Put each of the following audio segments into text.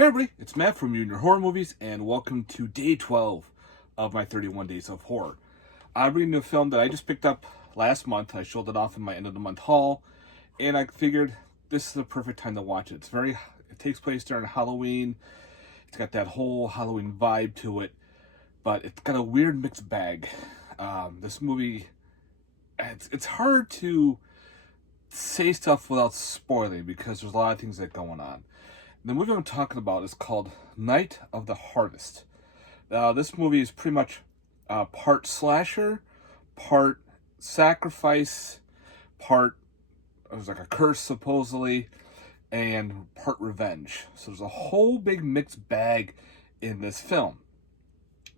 Hey everybody, it's Matt from Junior Horror Movies, and welcome to day 12 of my 31 Days of Horror. I'm reading a film that I just picked up last month. I showed it off in my end of the month haul, and I figured this is the perfect time to watch it. It takes place during Halloween. It's got that whole Halloween vibe to it, but it's got a weird mixed bag. This movie, it's hard to say stuff without spoiling because there's a lot of things that are going on. The movie I'm talking about is called Night of the Harvest. This movie is pretty much part slasher, part sacrifice, part it was like a curse supposedly, and part revenge. So there's a whole big mixed bag in this film.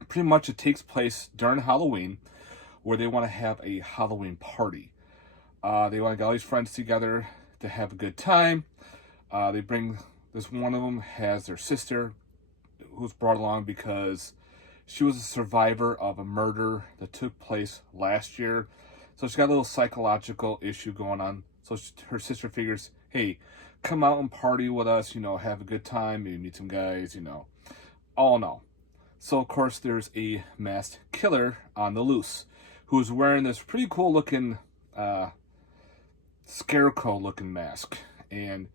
Pretty much it takes place during Halloween, where they want to have a Halloween party. They want to get all these friends together to have a good time. They bring this one of them has their sister, who's brought along because she was a survivor of a murder that took place last year. So she's got a little psychological issue going on. So her sister figures, hey, come out and party with us, have a good time, maybe meet some guys, all in all. So, of course, there's a masked killer on the loose who's wearing this pretty cool looking scarecrow looking mask. And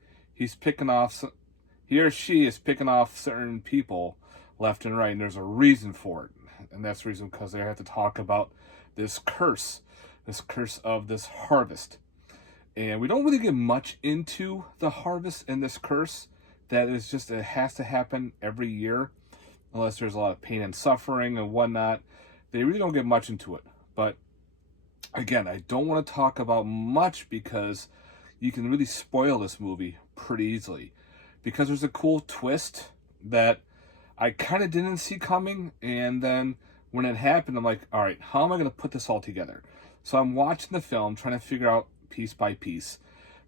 he or she is picking off certain people left and right, and there's a reason for it. And that's the reason because they have to talk about this curse of this harvest. And we don't really get much into the harvest and this curse. That is just, it has to happen every year, unless there's a lot of pain and suffering and whatnot. They really don't get much into it. But again, I don't want to talk about much because you can really spoil this movie pretty easily. Because there's a cool twist that I kind of didn't see coming, and then when it happened, I'm like, all right, how am I going to put this all together? So I'm watching the film, trying to figure out piece by piece.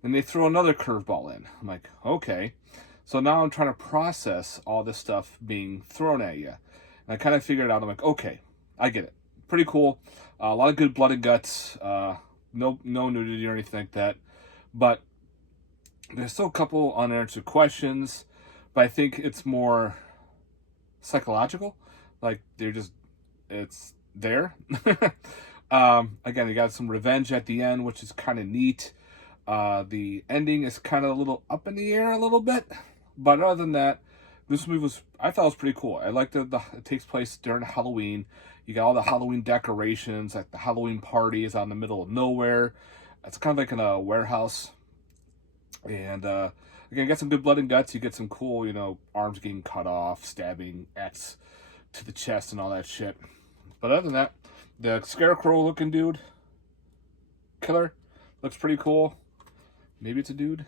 Then they throw another curveball in. I'm like, okay. So now I'm trying to process all this stuff being thrown at you. And I kind of figured it out. I'm like, okay, I get it. Pretty cool. A lot of good blood and guts. No nudity or anything like that. But there's still a couple unanswered questions, but I think it's more psychological. Like it's there. Again, you got some revenge at the end, which is kind of neat. The ending is kind of a little up in the air a little bit, but other than that, this movie I thought it was pretty cool. I liked it takes place during Halloween. You got all the Halloween decorations, like the Halloween party is out in the middle of nowhere. It's kind of like in a warehouse. And again, you get some good blood and guts. You get some cool, arms getting cut off, stabbing, axe to the chest, and all that shit. But other than that, the scarecrow-looking dude, killer, looks pretty cool. Maybe it's a dude.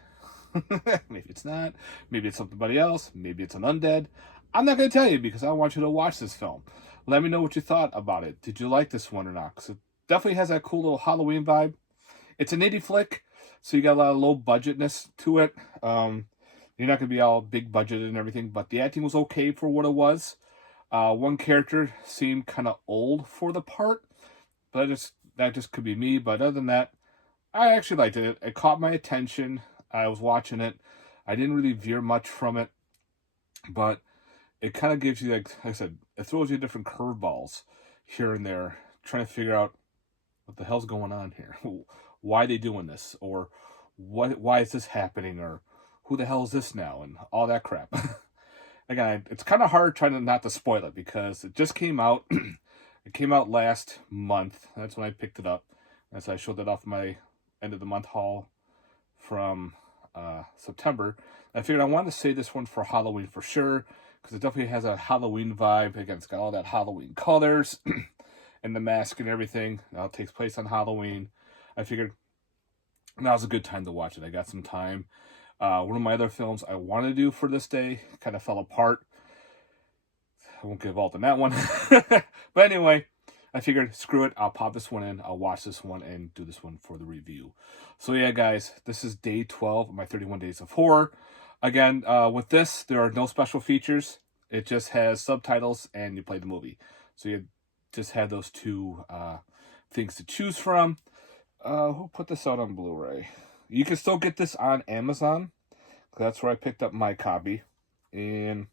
Maybe it's not. Maybe it's somebody else. Maybe it's an undead. I'm not going to tell you because I want you to watch this film. Let me know what you thought about it. Did you like this one or not? Because it definitely has that cool little Halloween vibe. It's an indie flick, so you got a lot of low budgetness to it. You're not going to be all big budgeted and everything, but the acting was okay for what it was. One character seemed kind of old for the part, but that just could be me. But other than that, I actually liked it. It caught my attention. I was watching it. I didn't really veer much from it, but it kind of gives you, like I said, it throws you different curveballs here and there, trying to figure out what the hell's going on here. Why are they doing this? Or why is this happening? Or who the hell is this now? And all that crap. Again, it's kind of hard trying not to spoil it because it just came out. It came out last month. That's when I picked it up. As I showed it off my end of the month haul from September. I figured I wanted to save this one for Halloween for sure because it definitely has a Halloween vibe. Again, it's got all that Halloween colors and the mask and everything. Now it takes place on Halloween. I figured now's a good time to watch it. I got some time. One of my other films I wanted to do for this day kind of fell apart. I won't give alt on that one. But anyway, I figured, screw it. I'll pop this one in. I'll watch this one and do this one for the review. So yeah, guys, this is day 12 of my 31 Days of Horror. Again, with this, there are no special features. It just has subtitles and you play the movie. So you just have those two things to choose from. Who put this out on Blu-ray? You can still get this on Amazon. That's where I picked up my copy. And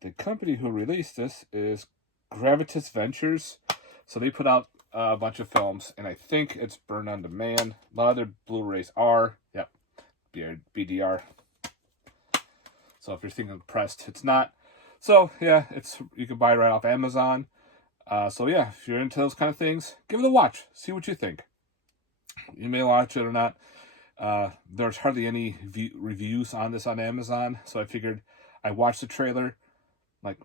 the company who released this is Gravitas Ventures. So they put out a bunch of films, and I think it's Burn on Demand. A lot of their Blu-rays are. Yep. BDR. So if you're thinking pressed, it's not. So yeah, you can buy it right off Amazon. So yeah, if you're into those kind of things, give it a watch. See what you think. You may watch it or not. There's hardly any reviews on this on Amazon, so I figured I watched the trailer, like,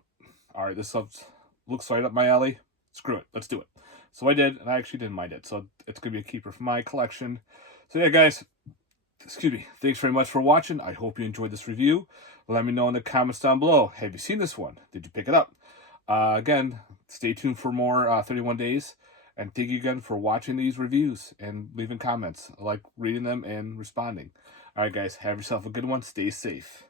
all right, this looks right up my alley. Screw it, let's do it. So I did, and I actually didn't mind it. So it's gonna be a keeper for my collection. So yeah, guys, excuse me. Thanks very much for watching. I hope you enjoyed this review. Let me know in the comments down below. Have you seen this one? Did you pick it up? Again, stay tuned for more 31 days. And thank you again for watching these reviews and leaving comments. I like reading them and responding. All right, guys, have yourself a good one. Stay safe.